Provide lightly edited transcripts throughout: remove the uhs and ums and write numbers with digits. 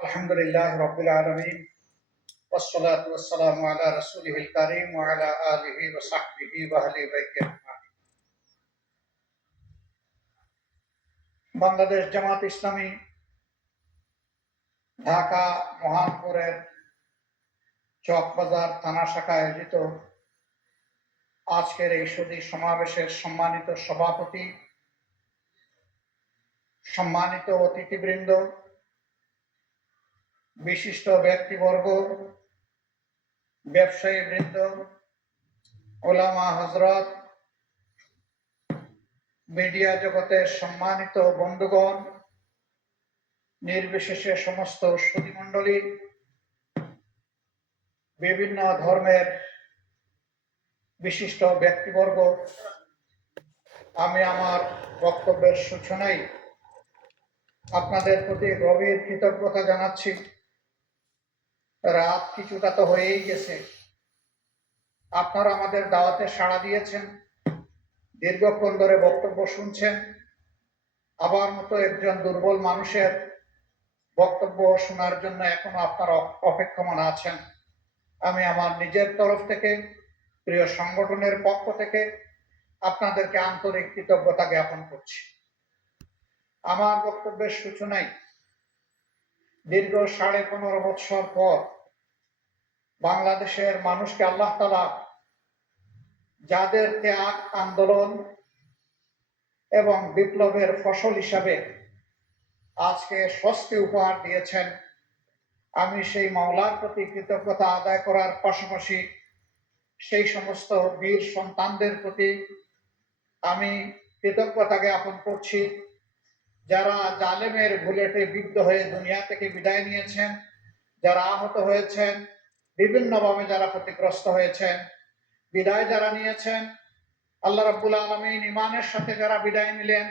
আলহামদুলিল্লাহ রাব্বিল আলামিন ওয়াসসালাতু ওয়াসসালামু আলা রাসূলিহিল কারীম ওয়া আলা আলিহি ওয়া সাহবিহি ওয়া আহলি বাইতি আজমাইন। বাংলাদেশ জামাত ইসলামী ঢাকা মহানপুরের চকবাজার থানা শাখা আয়োজিত আজকের এই সুধী সমাবেশের সম্মানিত সভাপতি, সম্মানিত অতিথিবৃন্দ, বিশিষ্ট ব্যক্তিবর্গ, ব্যবসায়ী বৃন্দ, ওলামা হযরত, মিডিয়া জগতের সম্মানিত বন্ধুগণ, নির্বিশেষে সমস্ত সুধীমণ্ডলী, বিভিন্ন ধর্মের বিশিষ্ট ব্যক্তিবর্গ, আমি আমার বক্তব্যের সূচনায় আপনাদের প্রতি গভীর কৃতজ্ঞতা জানাচ্ছি। রাত কিছুটা তো হয়েই গেছে, আপনারা আমাদের দাওয়াতে সাড়া দিয়েছেন, দীর্ঘক্ষণ ধরে বক্তব্য শুনছেন। আমার মতো একজন দুর্বল মানুষের বক্তব্য শোনার জন্য এখনো আপনারা অপেক্ষমান আছেন। আমি আমার নিজের তরফ থেকে, প্রিয় সংগঠনের পক্ষ থেকে আপনাদেরকে আন্তরিক কৃতজ্ঞতা জ্ঞাপন করছি। আমার বক্তব্যের সূচনায় দীর্ঘ 15.5 বছর পর বাংলাদেশের মানুষকে আল্লাহ তাআলা যাদের ত্যাগ, আন্দোলন এবং বিপ্লবের ফসল হিসাবে আজকে স্বস্তি উপহার দিয়েছেন, আমি সেই মাওলার প্রতি কৃতজ্ঞতা আদায় করার পাশাপাশি সেই সমস্ত বীর সন্তানদের প্রতি আমি কৃতজ্ঞতা জ্ঞাপন করছি যারা জালেমের বুলেটে বিদ্ধ হয়ে দুনিয়া থেকে বিদায় নিয়েছেন, যারা আহত হয়েছেন, বিভিন্নভাবে যারা ক্ষতিগ্রস্ত হয়েছেন, বিদায় যারা নিয়েছেন, আল্লাহ রাব্বুল আলামিন ঈমানের সাথে যারা বিদায় নিলেন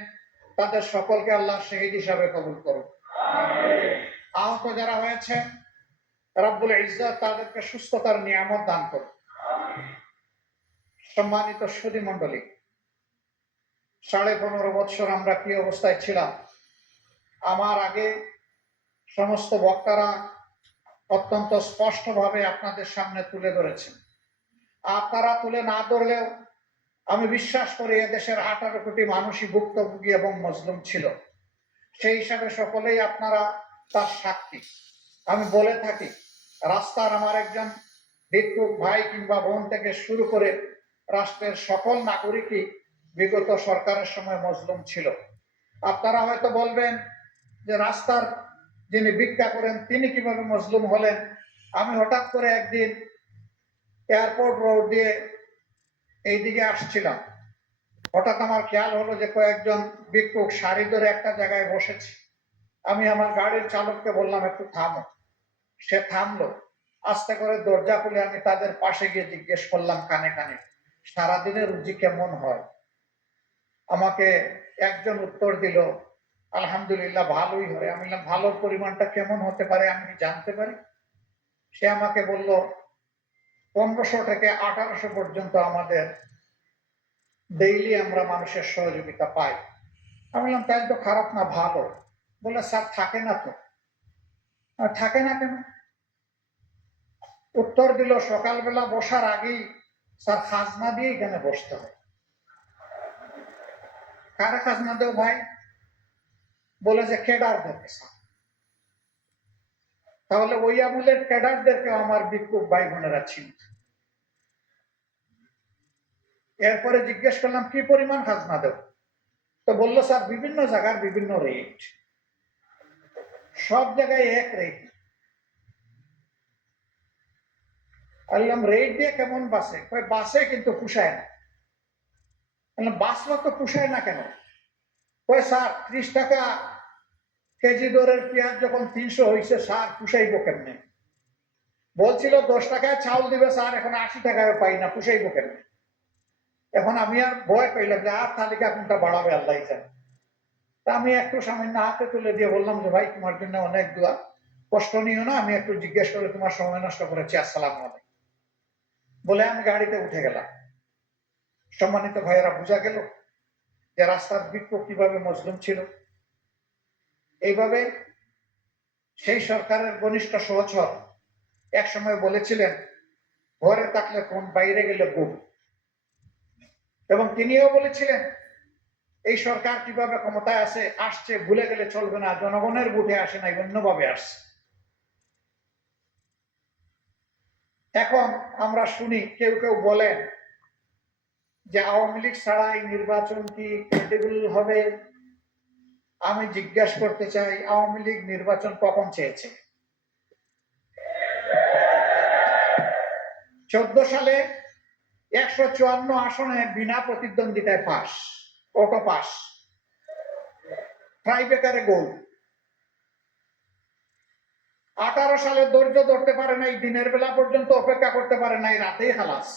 তাদের সকলকে আল্লাহ শহীদ হিসাবে কবুল করুন। আহত যারা হয়েছেন রাব্বুল ইজ্জত তাদেরকে সুস্থতার নিয়ামত দান করুন। সম্মানিত সুধী মণ্ডলী, 15.5 বছর আমরা কি অবস্থায় ছিলাম আমার আগে সমস্ত বক্তারা অত্যন্ত স্পষ্টভাবে আপনাদের সামনে তুলে ধরেছেন। আপনারা তুলে না ধরলেও আমি বিশ্বাস করি এদেশের 18 কোটি মানুষই ভুক্তভোগী এবং মজলুম ছিল। সেই হিসাবে সকলেই আপনারা তার সাক্ষী। আমি বলে থাকি, রাস্তার আমার একজন ভিক্ষুক ভাই কিংবা বোন থেকে শুরু করে রাষ্ট্রের সকল নাগরিকই বিগত সরকারের সময় মজলুম ছিল। আপনারা হয়তো বলবেন যে রাস্তার যিনি ভিক্ষা করেন তিনি কিভাবে মজলুম হলেন। আমি হঠাৎ করে একদিন এয়ারপোর্ট রোড দিয়ে এইদিকে আসছিলাম, হঠাৎ আমার খেয়াল হলো যে কয়েকজন ভিক্ষুক সারি ধরে একটা জায়গায় বসেছে। আমি আমার গাড়ির চালককে বললাম একটু থামো। সে থামলো। আস্তে করে দরজা খুলে আমি তাদের পাশে গিয়ে জিজ্ঞেস করলাম কানে কানে, সারাদিনের রুজি কেমন হয়? আমাকে একজন উত্তর দিল, আলহামদুলিল্লাহ ভালোই হয়। আমি বললাম ভালোর পরিমাণটা কেমন হতে পারে আমি কি জানতে পারি? সে আমাকে বলল 1500 থেকে 1800 পর্যন্ত আমাদের ডেইলি আমরা মানুষের সহযোগিতা পাই। আমি বললাম তাই তো খারাপ না, ভালো। বলে স্যার থাকে না তো। থাকে না কেন? উত্তর দিল সকালবেলা বসার আগেই স্যার খাজনা দিয়ে এখানে বসতে হয়। কারা খাজনা দেও ভাই? বলে যে ক্যাডারদেরকে। স্যার তাহলে ওই আমলের ক্যাডারদেরকে আমার ভিক্ষুক ভাই বোনেরা ছিল। এরপরে জিজ্ঞেস করলাম কি পরিমাণ খাজনা দেব? তো বললো স্যার বিভিন্ন জায়গার বিভিন্ন রেট, সব জায়গায় এক রেট। বললাম রেট দিয়ে কেমন বাসে? বাসে কিন্তু পুষায় না। বাসরা তো পুষায় না কেন? স্যার 30 টাকা কেজি দরের পেঁয়াজ যখন 300 হয়েছে স্যার পুষাইব কেমনে? বলছিল 10 টাকায় চাউল দিবে স্যার, এখন 80 টাকায় পাই না, পুষাইব কেমনে? এখন আমি আর ভয় পাইলাম যে আর তালিকা কোনটা বাড়াবে আল্লাহ জানে। তা আমি একটু সামান্য হাতে তুলে দিয়ে বললাম যে ভাই তোমার জন্য অনেক দোয়া, কষ্ট নিও না, আমি একটু জিজ্ঞেস করে তোমার সময় নষ্ট করেছি, আসসালামু আলাইকুম বলে আমি গাড়িতে উঠে গেলাম। সম্মানিত ভাইয়েরা, বোঝা গেল যে রাস্তার ভিক্ষুক কিভাবে মজলুম ছিল। এইভাবে সেই সরকারের ঘনিষ্ঠ সহচর একসময় বলেছিলেন, ঘরে থাকলে কোন, বাইরে গেলে বুক। এবং তিনিও বলেছিলেন, এই সরকার কিভাবে ক্ষমতায় আসছে ভুলে গেলে চলবে না, জনগণের ভোটে আসে নাই, অন্যভাবে আসছে। এখন আমরা শুনি কেউ কেউ বলেন যে আওয়ামী লীগ ছাড়া এই নির্বাচন কি ক্রেডিবল হবে। আমি জিজ্ঞাসা করতে চাই, আওয়ামী লীগ নির্বাচন কখন চেয়েছে? 14 সালে 154 আসনে বিনা প্রতিদ্বন্দ্বিতায় পাস, অটো পাস, ট্রাইবেকারে গোল। 18 সালে ধৈর্য ধরতে পারে নাই, দিনের বেলা পর্যন্ত অপেক্ষা করতে পারে নাই, রাতেই খালাস।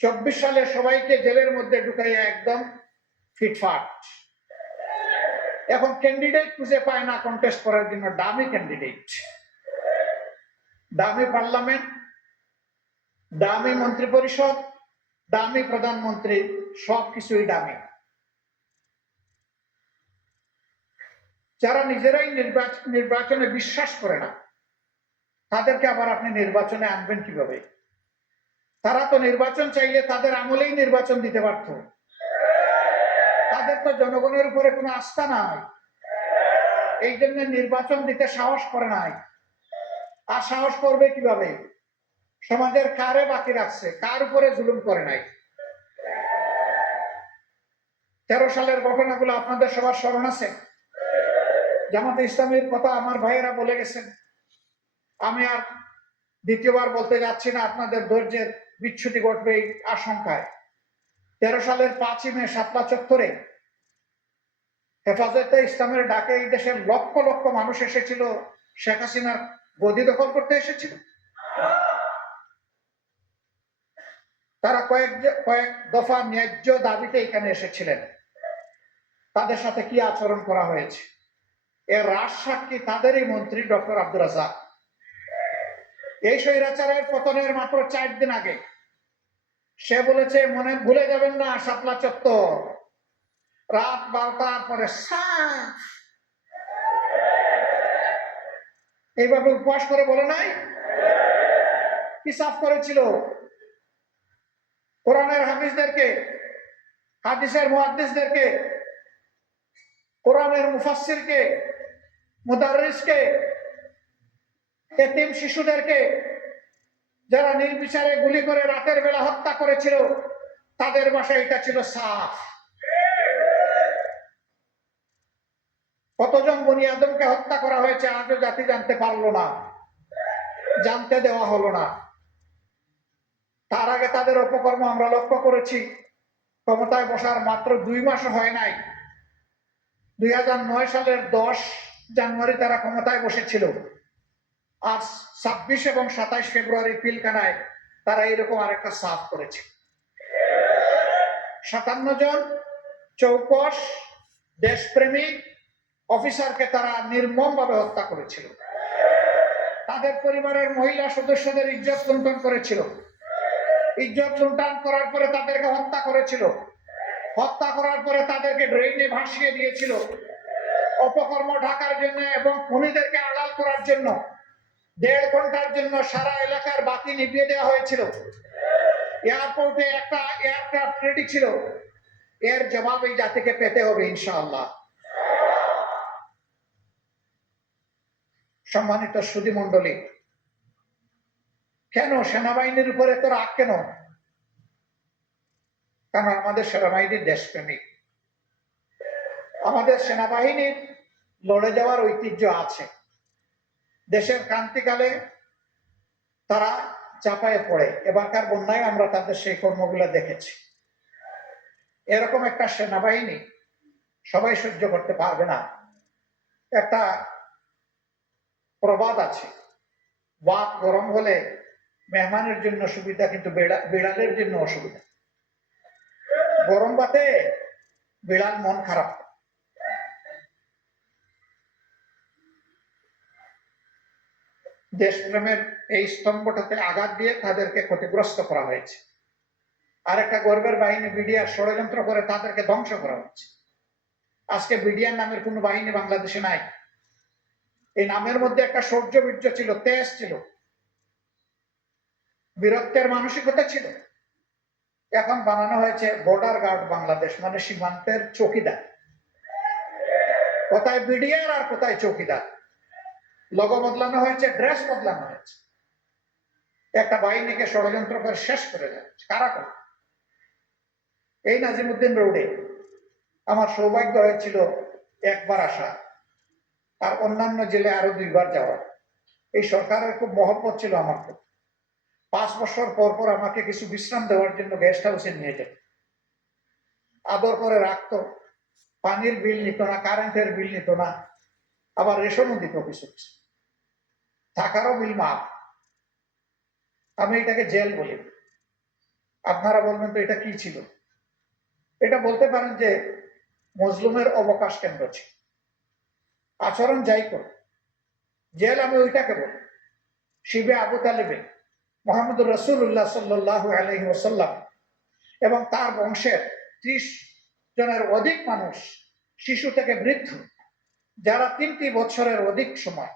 24 সালে সবাইকে জেলের মধ্যে ঢুকাইয়া একদম ফিটফাট। এখন ক্যান্ডিডেট খুঁজে পায় না কন্টেস্ট করার জন্য, দামি ক্যান্ডিডেট, দামি পার্লামেন্ট, দামি মন্ত্রী পরিষদ, দামি প্রধানমন্ত্রী, সবকিছুই দামি। যারা নিজেরাই নির্বাচনে বিশ্বাস করে না, তাদেরকে আবার আপনি নির্বাচনে আনবেন কিভাবে? তারা তো নির্বাচন চাইলে তাদের আমলেই নির্বাচন দিতে পারত। তাদের তো জনগণের উপরে কোনো আস্থা নাই, এই জন্য নির্বাচন দিতে সাহস করে নাই। আর সাহস করবে কিভাবে? সমাজের কারে বাকি রাখছে, কার উপরে জুলুম করে নাই। 13 সালের ঘটনাগুলো আপনাদের সবার স্মরণ আছে। জামাতে ইসলামের কথা আমার ভাইয়েরা বলে গেছেন, আমি আর দ্বিতীয়বার বলতে যাচ্ছি না, আপনাদের ধৈর্যের বিচ্যুতি ঘটবে এই আশঙ্কায়। 13 সালের 5ই মে শাপলা চত্বরে হেফাজতে ইসলামের ডাকে এই দেশের লক্ষ লক্ষ মানুষ এসেছিল, শেখ হাসিনার গদি দখল করতে এসেছিল। তারা কয়েক দফা ন্যায্য দাবিতে এখানে এসেছিলেন। তাদের সাথে কি আচরণ করা হয়েছে এর রাজ সাক্ষী তাদেরই মন্ত্রী ডক্টর আব্দুর রাজ্জাক। এই স্বৈরাচারের পতনের মাত্র 4 দিন আগে সে বলেছে, মনে ভুলে যাবেন না শাপলা চত্বর রাত 12টার পরে সাফ। এইভাবে উপবাস করে বলে নাই? কি সাফ করেছিল? কোরআনের হাফিজদেরকে, হাদিসের মুহাদ্দিসদেরকে, কোরআনের মুফাসসিরকে, মুদাররিসকে, এতিম শিশুদেরকে যারা নির্বিচারে গুলি করে রাতের বেলা হত্যা করেছিল, তাদের বাসায় এটা ছিল সাফ। কতজন বনি আদমকে হত্যা করা হয়েছে আজও জাতি জানতে পারলো না, জানতে দেওয়া হলো না। তার আগে তাদের অপকর্ম আমরা লক্ষ্য করেছি। ক্ষমতায় বসার মাত্র 2 মাস হয় নাই, 2009 সালের 10 জানুয়ারি তারা ক্ষমতায় বসেছিল। আজ 26 এবং 27 ফেব্রুয়ারি পিলখানায় তারা এরকম আরেকটা সাফ করেছে। 57 জন চৌকস দেশপ্রেমিক অফিসারকে তারা নির্মমভাবে হত্যা করেছিল। তাদের পরিবারের মহিলা সদস্যদের ইজ্জত লুণ্ঠন করেছিল। ইজ্জত লুণ্ঠন করার পরে তাদেরকে হত্যা করেছিল। হত্যা করার পরে তাদেরকে ড্রেনে ভাসিয়ে দিয়েছিল। অপকর্ম ঢাকার জন্য এবং খুনিদেরকে আড়াল করার জন্য 1.5 ঘন্টার জন্য সারা এলাকার বাতি নিভিয়ে দেওয়া হয়েছিল। এয়ারপোর্টে একটা এয়ারক্রাফট রেডি ছিল। এর জবাব এই জাতিকে পেতে হবে ইনশাআল্লাহ। সম্মানিত সুধী মণ্ডলী, কেন সেনাবাহিনীর উপরে তো রাগ কেন? কারণ আমাদের সেনাবাহিনীর দেশপ্রেমিক। আমাদের সেনাবাহিনীর লড়ে যাওয়ার ঐতিহ্য আছে। দেশের ক্রান্তিকালে তারা চাপায়ে পড়ে, এবারকার বন্যায় আমরা তাদের সেই কর্মগুলো দেখেছি। এরকম একটা সেনাবাহিনী সবাই সহ্য করতে পারবে না। একটা প্রবাদ আছে, ভাত গরম হলে মেহমানের জন্য সুবিধা, কিন্তু বিড়ালের জন্য অসুবিধা। গরম ভাতে বিড়াল মন খারাপ। দেশপ্রেমের এই স্তম্ভটাতে আঘাত দিয়ে তাদেরকে ক্ষতিগ্রস্ত করা হয়েছে। আর একটা গর্বের বাহিনী বিডিআর ষড়যন্ত্র করে তাদেরকে ধ্বংস করা হচ্ছে। আজকে বিডিআর নামের কোনো বাহিনী বাংলাদেশে নাই। এই নামের মধ্যে একটা শৌর্য বীর্য ছিল, তেজ ছিল, বীরত্বের মানসিকতা ছিল। এখন বানানো হয়েছে বর্ডার গার্ড বাংলাদেশ, মানে সীমান্তের চৌকিদার। কোথায় বিডিআর আর কোথায় চৌকিদার। লোগো বদলানো হয়েছে, ড্রেস বদলানো হয়েছে। একটা বাহিনীকে ষড়যন্ত্র করে শেষ করে যাচ্ছে। কারা করে? এই নাজিমুদ্দিন রোডে আমার সৌভাগ্য হয়েছিল একবার আসা, আর অন্যান্য জেলে আরো 2 বার যাওয়া। এই সরকারের খুব মহব্বত ছিল আমার প্রতি। 5 বছর পর পর আমাকে কিছু বিশ্রাম দেওয়ার জন্য গেস্ট হাউসে নিয়ে যেত, আদর করে রাখতো। পানির বিল নিত না, কারেন্টের বিল নিত না, আবার রেশনও দিত কিছু কিছু, থাকারও বিল মাফ। আমি এটাকে জেল বলি। আপনারা বলবেন তো এটা কি ছিল? এটা বলতে পারেন যে মজলুমের অবকাশ কেন্দ্র ছিল। আচরণ যাই করো, জেল আমি ওইটাকে বলি। শিবে আবু তালেবে মোহাম্মদুর রাসূলুল্লাহ সাল্লাল্লাহু আলাইহি ওয়াসাল্লাম এবং তার বংশের 30 জনের অধিক মানুষ, শিশু থেকে বৃদ্ধ, যারা 3টি বছরের অধিক সময়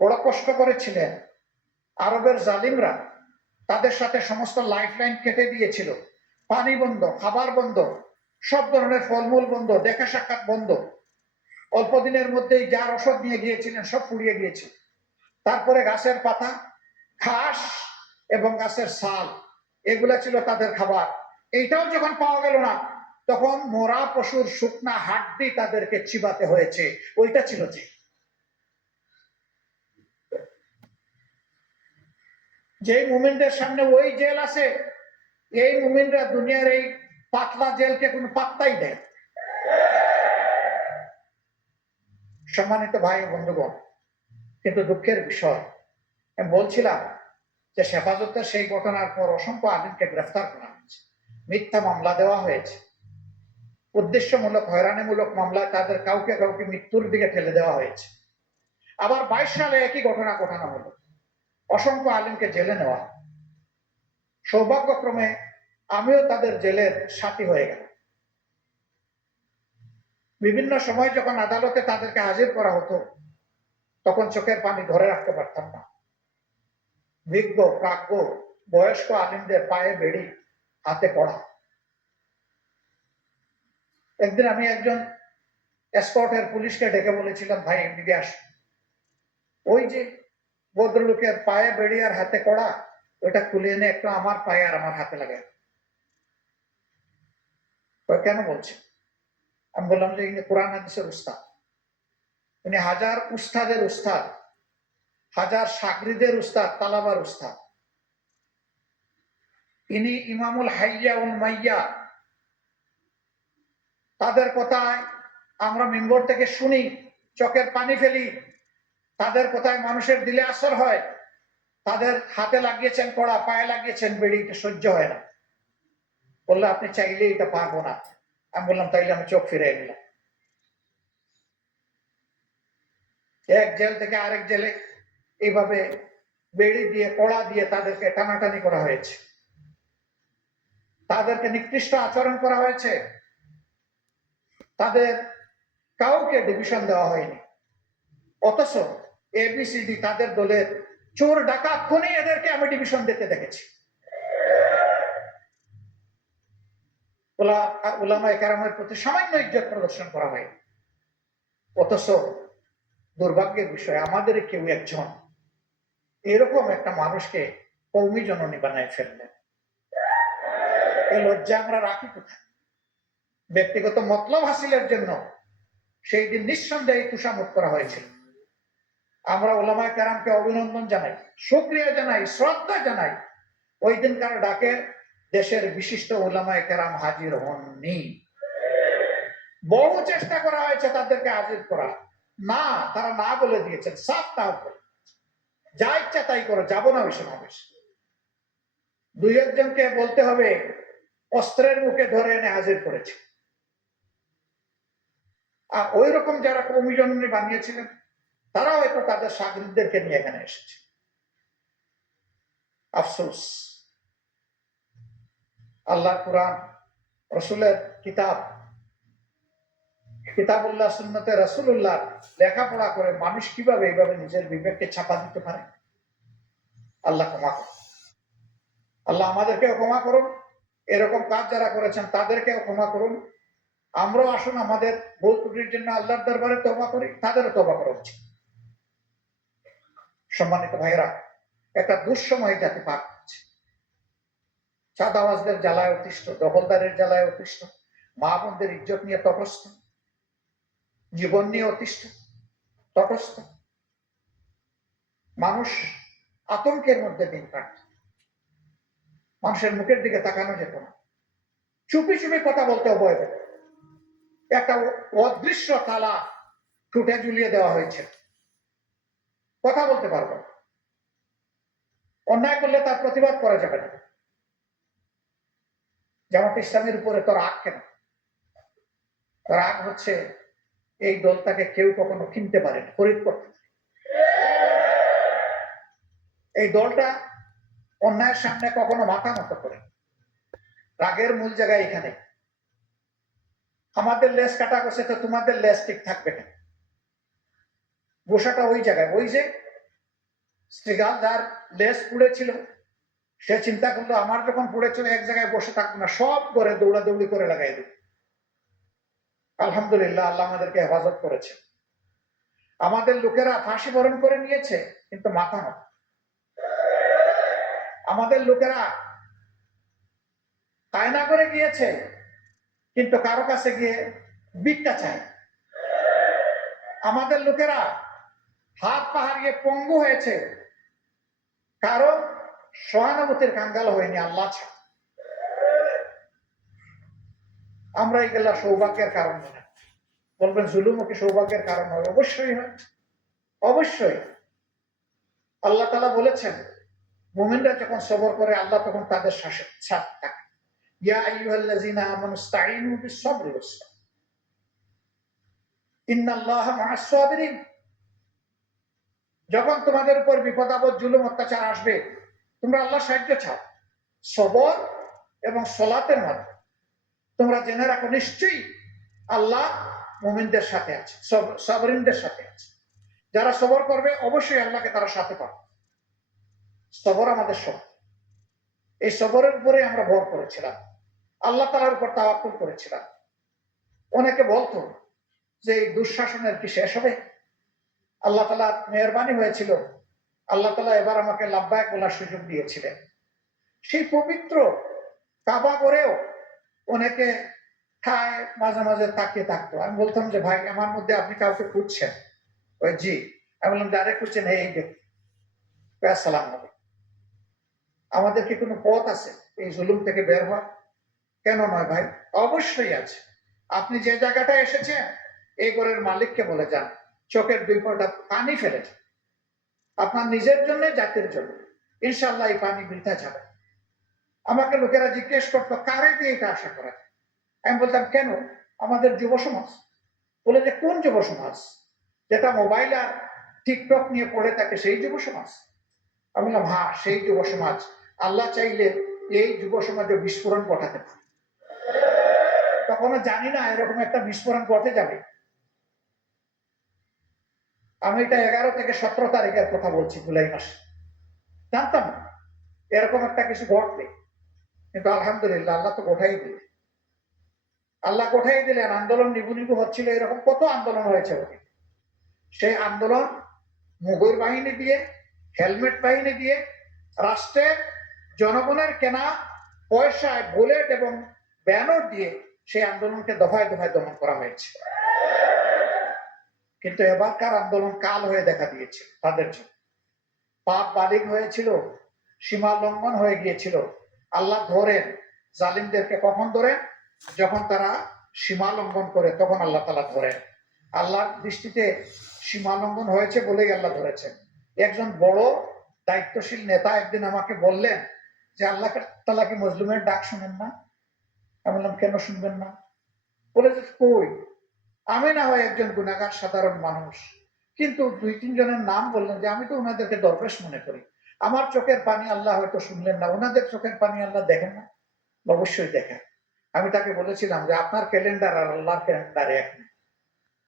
বড় কষ্ট করেছিলেন, আরবের জালিমরা তাদের সাথে সমস্ত লাইফলাইন কেটে দিয়েছিল। পানি বন্ধ, খাবার বন্ধ, সব ধরনের ফলমূল বন্ধ, দেখা সাক্ষাৎ বন্ধ। অল্প দিনের মধ্যেই যার ওষুধ নিয়ে গিয়েছিলেন সব পুড়িয়ে গিয়েছিল। তারপরে গাছের পাতা, ঘাস এবং গাছের ছাল, এগুলা ছিল তাদের খাবার। এইটাও যখন পাওয়া গেল না, তখন মরা পশুর শুকনা হাড্ডি তাদেরকে চিবাতে হয়েছে। ওইটা ছিল যে যেই মুমিনদের সামনে ওই জেল আছে, এই মুমিনরা দুনিয়ার এই পাতলা জেলকে কোনো পাত্তাই দেয়। সম্মানিত ভাই ও বন্ধুগণ, কিন্তু দুঃখের বিষয়, আমি বলছিলাম যে হেফাজতের সেই ঘটনার পর অসংখ্য আলিমকে গ্রেফতার করা হয়েছে, মিথ্যা মামলা দেওয়া হয়েছে, উদ্দেশ্যমূলক হয়রানিমূলক মামলায় তাদের কাউকে কাউকে মৃত্যুর দিকে ঠেলে দেওয়া হয়েছে। আবার 22 সালে একই ঘটনা ঘটানো হলো, অসংখ্য আলিমকে জেলে নেওয়া। সৌভাগ্যক্রমে আমিও তাদের জেলের সাথী হয়ে গেলাম। বিভিন্ন সময় যখন আদালতে তাদেরকে হাজির করা হতো, তখন চোখের পানি ধরে রাখতে পারতাম না। বিজ্ঞ প্রাজ্ঞ বয়স্ক আলিমদের পায়ে বেড়ি, হাতে পড়া। একদিন আমি একজন এসকর্টের পুলিশকে ডেকে বলেছিলাম, ভাই এদিকে আস, ওই যে ভদ্রলোকের পায়ে বেড়ি আর হাতে কড়া, ওইটা খুলে এনে একটু আমার পায়ে আর আমার হাতে লাগে। কেন বলছে? আমি বললাম যে ইনি কোরআন হাদিসের উস্তাদ, উনি হাজার উস্তাদের উস্তাদ, হাজার সাকরিদের উস্তাদ, তালাবার উস্তাদ। ইনি ইমামুল হাইয়া উল মাইয়া। তাদের কথায় আমরা মেম্বর থেকে শুনি, চোখের পানি ফেলি। তাদের কথায় মানুষের দিলে আসর হয়। তাদের হাতে লাগিয়েছেন কড়া, পায়ে লাগিয়েছেন বেড়ি, এটা সহ্য হয় না। বললো আপনি চাইলে এটা পারবো না। আমি বললাম তাইলে আমি চোখ ফিরে নিলাম। এক জেল থেকে আরেক জেলে এইভাবে বেড়ি দিয়ে কড়া দিয়ে তাদেরকে টানাটানি করা হয়েছে, তাদেরকে নিকৃষ্ট আচরণ করা হয়েছে। তাদের কাউকে ডিভিশন দেওয়া হয়নি। অথচ এবিসিডি তাদের দলের চোর ডাকাত খুনি, এদেরকে আমি ডিভিশন দিতে দেখেছি। উলামায়ে কেরামের প্রতি সামান্য ইজ্জত প্রদর্শন করা হয়। অথচ দুর্ভাগ্যের বিষয়, আমাদের কেউ একজন এরকম একটা মানুষকে কওমি জননী বানায় ফেললেন। এই লজ্জা আমরা রাখি কোথায়? ব্যক্তিগত মতলব হাসিলের জন্য সেই দিন নিঃসন্দেহে তুষামত করা হয়েছিল। আমরা উলামায়ে কেরামকে অভিনন্দন জানাই, শুকরিয়া জানাই, শ্রদ্ধা জানাই। ওই দিনকার ডাকে দেশের বিশিষ্ট উলামায়ে কেরাম হাজির হননি। বহু চেষ্টা করা হয়েছে তাদেরকে হাজির করা, না, তারা না বলে দিয়েছেন, সাফ না করে যা ইচ্ছা তাই করো, যাবো না ওই সমাবেশ। 2-1 জনকে বলতে হবে অস্ত্রের মুখে ধরে এনে হাজির করেছে। আর ওই রকম যারা কওমি জননী বানিয়েছিলেন, তারা হয়তো তাদের সাগরিদদেরকে নিয়ে এখানে এসেছে। আফসোস, আল্লাহ কুরআন, রসুলের কিতাব, কিতাবুল্লাহ সুন্নতে রাসূলুল্লাহ লেখাপড়া করে মানুষ কিভাবে এইভাবে নিজের বিবেককে চাপা দিতে পারে? আল্লাহ ক্ষমা করুন। আল্লাহ আমাদেরকেও ক্ষমা করুন, এরকম কাজ যারা করেছেন তাদেরকেও ক্ষমা করুন। আমরাও আসুন আমাদের ভুল ত্রুটির জন্য আল্লাহর দরবারে তওবা করি, তাদেরও তওবা করা উচিত। সম্মানিত ভাইয়েরা, একটা দুঃসময় জাতি পার করছে। চাঁদাবাজদের জ্বালায় অতিষ্ঠ, দখলদারের জ্বালায় অতিষ্ঠ, মা বোনদের ইজ্জত নিয়ে তটস্থ, জীবন নিয়ে অতিষ্ঠ, তটস্থ। মানুষ আতঙ্কের মধ্যে দিন কাটছে। মানুষের মুখের দিকে তাকানো যেত না, চুপি চুপি কথা বলতে ভয় পেত। একটা অদৃশ্য তালা ঠুটে ঝুলিয়ে দেওয়া হয়েছে, কথা বলতে পারবো না। অন্যায় করলে তার প্রতিবাদ করা যাবে না। জামাত ইসলামের উপরে তো রাগ কেন? রাগ হচ্ছে এই দলটাকে কেউ কখনো কিনতে পারে, খরিদ করতে পারে। এই দলটা অন্যায়ের সামনে কখনো মাথা নত করে। রাগের মূল জায়গায় এখানে। আমাদের লেজ কাটা গেছে, তো তোমাদের লেজ ঠিক থাকবে কেন? গোসাটা ওই জায়গায়। ওই যে শ্রীগাল যার লেজ পুড়েছিল, সে চিন্তা করলো আমার যখন পুড়েছিল এক জায়গায় বসে থাকবো না, সব করে দৌড়াদৌড়ি করে লাগাই দেব। আলহামদুলিল্লাহ, আল্লাহ আমাদেরকে হেফাজত করেছে। আমাদের লোকেরা ফাঁসি বরণ করে নিয়েছে, কিন্তু মাথা নত। আমাদের লোকেরা কায়না করে গিয়েছে, কিন্তু কারো কাছে গিয়ে ভিক্ষা চায়। আমাদের লোকেরা হাত পা হারিয়ে পঙ্গু হয়েছে, কারো সহানুভূতির কাঙ্গাল হয়নি, আল্লাহ ছাড়া। আমরা এগুলা সৌভাগ্যের কারণ মনে। বলবেন জুলুমও কি সৌভাগ্যের কারণ হয়? অবশ্যই হয়, অবশ্যই। আল্লাহ তাআলা বলেছেন মুমিনরা যখন সবর করে আল্লাহ তখন তাদের সাথে থাকে। ইয়া আইয়ুহাল্লাযীনা আমানু ইসতাঈনু বিস-সাবরি ওয়াস-সালাহ ইন্নাল্লাহা মা'আস সাবিরিন। যখন তোমাদের উপর বিপদ আপদ জুলুম অত্যাচার আসবে, তোমরা আল্লাহর সাহায্য চাও সবর এবং সালাতের মাধ্যমে। তোমরা জেনে রাখো নিশ্চয়ই আল্লাহ মুমিনদের সাথে আছে, সাবরিনদের সাথে আছে। যারা সবর করবে অবশ্যই আল্লাহকে তারা সাথে পাবে। সবর আমাদের সব। এই সবরের উপরে আমরা ভর করেছিলাম, আল্লাহ তাআলার উপর তাওয়াক্কুল করেছিলাম। অনেকে বলতো যে এই দুঃশাসনের কি শেষ হবে? আল্লাহ তাআলা মেহেরবানি হয়েছিল, আল্লাহ তাআলা এবার আমাকে লাব্বাইক বলার সুযোগ দিয়েছিলেন। সেই পবিত্র কাবা করেও অনেকে খায় মাঝে মাঝে তাকিয়ে থাকতো। আমি বলতাম যে ভাই, আমার মধ্যে আপনি কাউকে খুঁজছেন? ওই জি। আমি বললাম ডাইরেক্ট খুঁজছেন? এই ব্যক্তি। আসসালাম আলাইকুম। আমাদের কি কোনো পথ আছে এই জুলুম থেকে বের হওয়া? কেন নয় ভাই, অবশ্যই আছে। আপনি যে জায়গাটায় এসেছেন এই ঘরের মালিককে বলে যান চোখের দুই ফোঁটা পানি ফেলেছে আপনার নিজের জন্য, জাতির জন্য। ইনশাআল্লাহ এই পানি বৃথা যাবে। আমাকে লোকেরা জিজ্ঞেস করতো কারে দিয়ে এটা আশা করা যায়? আমি বলতাম কেন? আমাদের যুব সমাজ। বলে যে কোন যুব সমাজ? যেটা মোবাইল আর টিকটক নিয়ে পড়ে থাকে সেই যুব সমাজ? আমি বললাম হ্যাঁ, সেই যুব সমাজ। আল্লাহ চাইলে এই যুব সমাজে বিস্ফোরণ ঘটাতে পারে। তখনও জানি না এরকম একটা বিস্ফোরণ ঘটে যাবে। আমি এটা 11 থেকে 17 তারিখের কথা বলছি, জুলাই মাসে। জানতাম না এরকম একটা কিছু ঘটবে, কিন্তু আলহামদুলিল্লাহ আল্লাহ তো ঘটাই দিলেন। আল্লাহ কোথায় দিলেন? আন্দোলন নিবু নিবু হচ্ছিল, এরকম কত আন্দোলন হয়েছে। সেই আন্দোলন মুঘল বাহিনী দিয়ে, হেলমেট বাহিনী দিয়ে, রাষ্ট্রের জনগণের কেনা পয়সায় বুলেট এবং ব্যানার দিয়ে সেই আন্দোলনকে দফায় দফায় দমন করা হয়েছে। কিন্তু এবারকার আন্দোলন কাল হয়ে দেখা দিয়েছে তাদের জন্য। পাপ বালিগ হয়েছিল, সীমা লঙ্ঘন হয়ে গিয়েছিল। আল্লাহ ধরেন জালিমদেরকে কখন ধরেন? যখন তারা সীমা লঙ্ঘন করে, তখন আল্লাহ তাআলা ধরেন। আল্লাহর দৃষ্টিতে সীমা লঙ্ঘন হয়েছে বলেই আল্লাহ ধরেছেন। একজন বড় দায়িত্বশীল নেতা একদিন আমাকে বললেন যে আল্লাহ তাআলা কি মজলুমের ডাক শুনেন না? আমি বললাম কেন শুনবেন না? বলে যে কই, আমি না হয় একজন গুনাহগার সাধারণ মানুষ, কিন্তু 2-3 জনের নাম বললেন যে আমি তো ওনাদেরকে দরবেশ মনে করি। আমার চোখের পানি আল্লাহ হয়তো শুনলেন না, ওনাদের চোখের পানি আল্লাহ দেখেন না? অবশ্যই দেখেন। আমি তাকে বলেছিলাম যে আপনার ক্যালেন্ডার আর আল্লাহর ক্যালেন্ডার এক না।